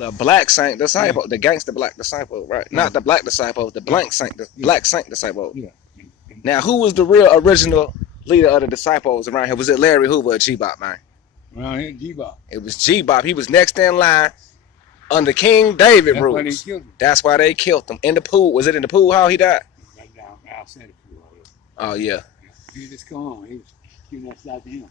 The black saint disciple, the gangster black disciple, right? Not the black disciple, the black saint, black saint disciple. Yeah. Now, who was the real original leader of the disciples around here? Was it Larry Hoover or G-Bop, man? Around here, G-Bop. It was G-Bop. He was next in line under King David That's why they rules. killed him. That's why they killed him. In the pool. Was it in the pool hall he died? Right down outside the pool. Oh, yeah. He just come on. He was giving that slot to him.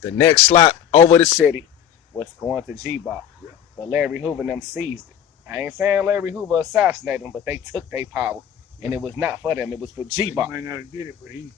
The next slot over the city was going to G-Bop. Yeah. But Larry Hoover and them seized it. I ain't saying Larry Hoover assassinated them, but they took their power. And it was not for them. It was for G-Bop. He might not have did it, but he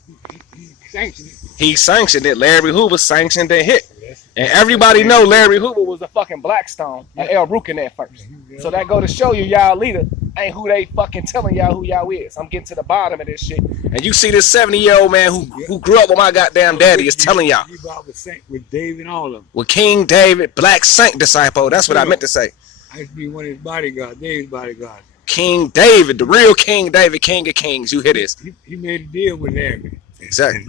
sanctioned it. He sanctioned it. Larry Hoover sanctioned the hit. Yes. And everybody know Larry Hoover was a fucking Blackstone, an El Rukin at first. So that go to show you y'all leader ain't who they fucking telling y'all who y'all is. I'm getting to the bottom of this shit. And you see this 70-year-old man who grew up with my goddamn daddy is telling y'all. G-Bop was saint with David and all of them. With King David, black saint disciple. That's what I meant to say. I used to be one of his bodyguards, David's bodyguards. King David, the real King David, King of Kings. You hear this? He made a deal with Larry. Exactly.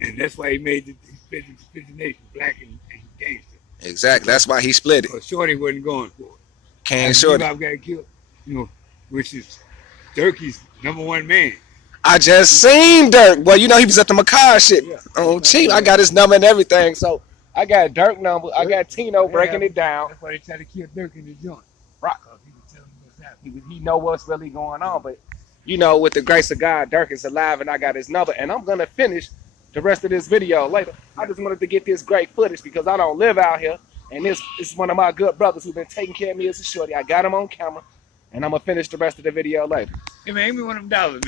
And that's why he made he split the nation black and gangster. Exactly. That's why he split it. But Shorty wasn't going for it. King Shorty. G-Bop got killed, which is Turkey's #1 man. I just seen Dirk. Well, you know he was at the Macaw shit. Yeah. Oh, cheap. I got his number and everything. So I got Dirk number. I got Tino breaking it down. That's why they tried to kill Dirk in the joint. Right. He was telling him what's happening. He know what's really going on. But, you know, with the grace of God, Dirk is alive and I got his number. And I'm going to finish the rest of this video later. I just wanted to get this great footage because I don't live out here. And this is one of my good brothers who's been taking care of me as a shorty. I got him on camera. And I'm going to finish the rest of the video later. Hey, man, give me one of them dollars, man.